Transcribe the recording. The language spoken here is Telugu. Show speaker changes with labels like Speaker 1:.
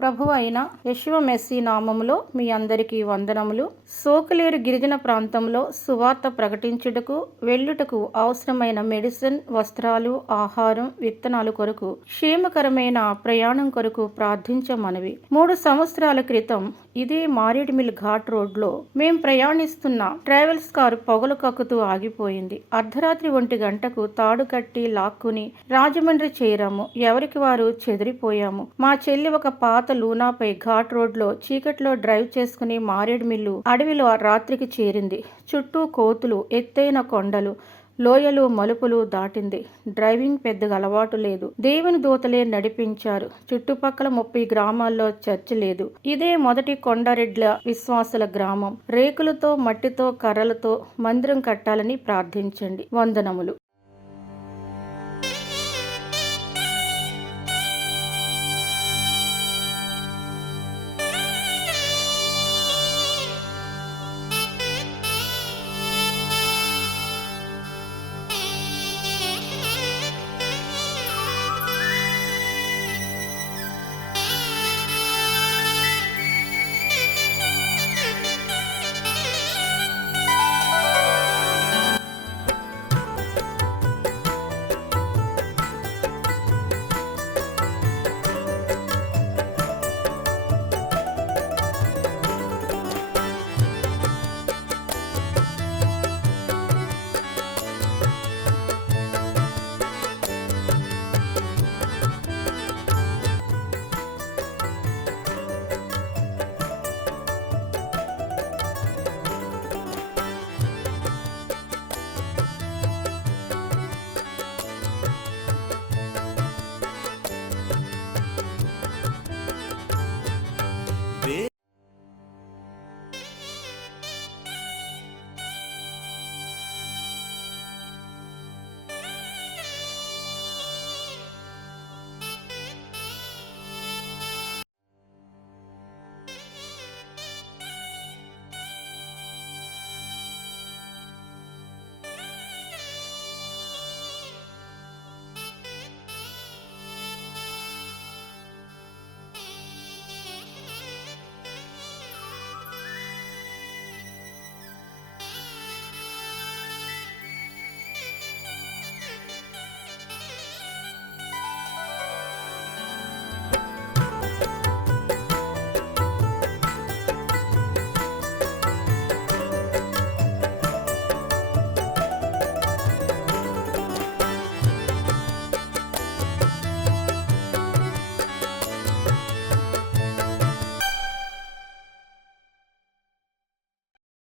Speaker 1: ప్రభు అయిన యశ్వ మెస్సీ నామములో మీ అందరికీ వందనములు. సోకులేరు గిరిజన ప్రాంతంలో సువార్త ప్రకటించుటకు వెళ్ళుటకు అవసరమైన మెడిసిన్ వస్త్రాలు ఆహారం విత్తనాలు కొరకు క్షేమకరమైన ప్రయాణం కొరకు ప్రార్థించమనవి. మూడు సంవత్సరాల క్రితం ఇదే మారేడుమిల్ ఘాట్ రోడ్లో మేం ప్రయాణిస్తున్న ట్రావెల్స్ కారు పొగలు కక్కుతూ ఆగిపోయింది. అర్ధరాత్రి ఒంటి గంటకు తాడు కట్టి లాక్కుని రాజమండ్రి చేరాము. ఎవరికి వారు చెదిరిపోయాము. మా చెల్లి ఒక పాత లూనాపై ఘాట్ రోడ్లో చీకట్లో డ్రైవ్ చేసుకుని మారేడుమిల్లు అడవిలో రాత్రికి చేరింది. చుట్టూ కోతులు ఎత్తైన కొండలు లోయలు మలుపులు దాటింది. డ్రైవింగ్ పెద్దగా అలవాటు లేదు. దేవుని దూతలే నడిపించారు. చుట్టుపక్కల ముప్పై గ్రామాల్లో చర్చ్ లేదు. ఇదే మొదటి కొండారెడ్ల విశ్వాసుల గ్రామం. రేకులతో మట్టితో కర్రలతో మందిరం కట్టాలని ప్రార్థించండి. వందనములు.